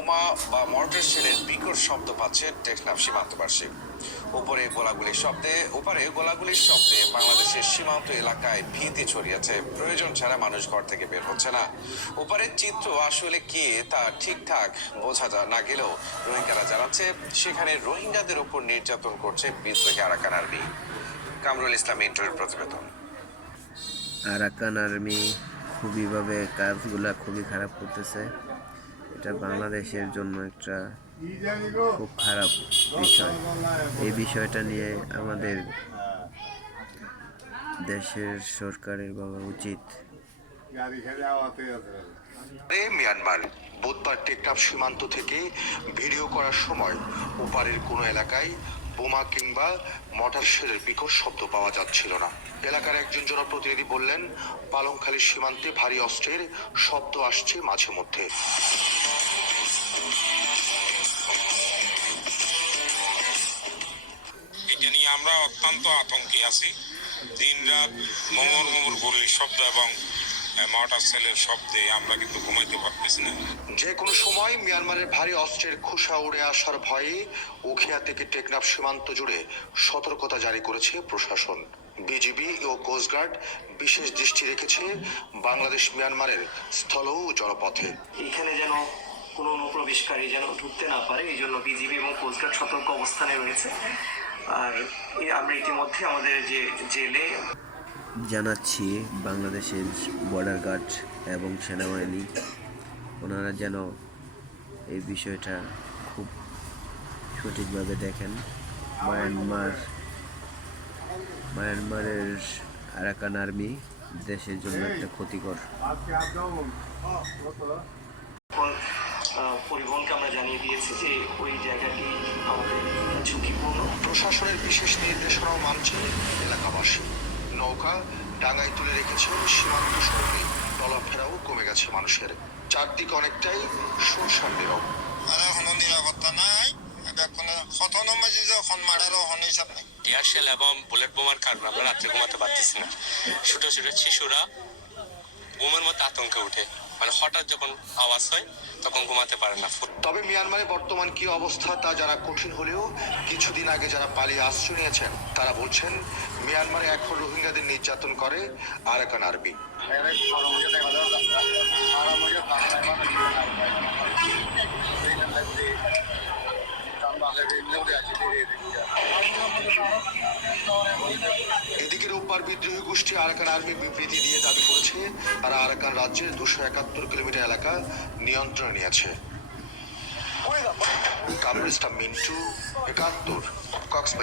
বোমা বা মর্টার শেলের বিকট শব্দ পাচ্ছে টেকনাফ সীমান্তবাসী। উপরে গোলাগুলির শব্দে, ওপারে গোলাগুলির শব্দে বাংলাদেশের সীমান্ত এলাকায় ভীতি ছড়িয়েছে। প্রয়োজন ছাড়া মানুষ ঘর থেকে বের হচ্ছে না। ওপারের চিত্র আসলে কি তা ঠিকঠাক বোঝা না গেলেও রোহিঙ্গারা জানাচ্ছে, সেখানে রোহিঙ্গাদের উপর নির্যাতন করছে বিদ্রোহী আরাকান আর্মি। কামরুল ইসলাম ইন্টারের প্রতিবেদন। আরাকান আর্মি খুবইভাবে কাজগুলা খুবই খারাপ করতেছে। এটা বাংলাদেশের জন্য একটা খুব খারাপ বিষয়। এই বিষয়টা নিয়ে আমাদের দেশের সরকারের বাবা উচিত। মিয়ানমার, বুধবার টেকনাফ সীমান্ত থেকে ভিডিও করার সময় ওপারের কোনো এলাকায় বোমা কিংবা মটার শেলের বিকট শব্দ পাওয়া যাচ্ছিল না। এলাকার একজন জনপ্রতিনিধি বললেন, পালংখালী সীমান্তে ভারী অস্ত্রের শব্দ আসছে মাঝে মধ্যে। আমরা অত্যন্ত আতঙ্কে আছি। দিন রাত মোমর মোমর গুলির শব্দ এবং মটার সেলের শব্দে আমরা কিন্তু ঘুমাইতে পারতেছি না। যে কোনো সময় মিয়ানমারের ভারী অস্ত্রের খোসা উড়ে আসার ভয়ে উখিয়া থেকে টেকনাফ সীমান্ত জুড়ে সতর্কতা জারি করেছে প্রশাসন। বিজিবি ও কোস্টগার্ড বিশেষ দৃষ্টি রেখেছে বাংলাদেশ মিয়ানমারের স্থল ও জলপথে। এখানে যেন কোনো অনুপ্রবেশকারী যেন ঢুকতে না পারে এই জন্য বিজিবি এবং কোস্টগার্ড সতর্ক অবস্থানে রয়েছে। আর আমরা ইতিমধ্যে আমাদের যে জেলে জানাচ্ছি বাংলাদেশের বর্ডার গার্ড এবং সেনাবাহিনী। ওনারা যেন এই বিষয়টা খুব সঠিকভাবে দেখেন। মায়ানমার মায়ানমারের আরাকান আর্মি দেশের জন্য একটা ক্ষতিকর। পরিবহনকে আমরা জানিয়ে দিয়েছি যে ওই জায়গাটি আমাদের ঝুঁকিপূর্ণ। প্রশাসনের বিশেষ নির্দেশনাও মানছে এলাকাবাসী। নৌকা ডাঙায় তুলে রেখেছে সীমান্ত সড়কে চলাফেরাও কমে গেছে মানুষের। চারদিক অনেকটাই শুনশান নীরব। আর এখনও নিরাপত্তা নাই। এটা কোনো হতন যখন মারারও হন হিসাব নেই। টিয়ার এবং বুলেট বোমার কারণে আমরা রাত্রে ঘুমাতে পারতেছি না। ছোট ছোট শিশুরা ঘুমের মতো আতঙ্কে উঠে। মানে হঠাৎ যখন আওয়াজ হয়, তখন ঘুমাতে পারে না তবে মিয়ানমারে বর্তমান কি অবস্থা তা জানা কঠিন হলেও কিছুদিন আগে যারা পালিয়ে আশ্রয় নিয়েছেন, তারা বলছেন, মিয়ানমারে এখন রোহিঙ্গাদের নির্যাতন করে আরাকান আর্মি এদিকে রোববার বিদ্রোহী গোষ্ঠী আরাকান আর্মি বিবৃতি দিয়ে দাবি করেছে, তারা আরাকান রাজ্যের দুশো একাত্তর কিলোমিটার এলাকা নিয়ন্ত্রণে নিয়েছে। কামরুল মিন্টু, একাত্তর, কক্সবাজার।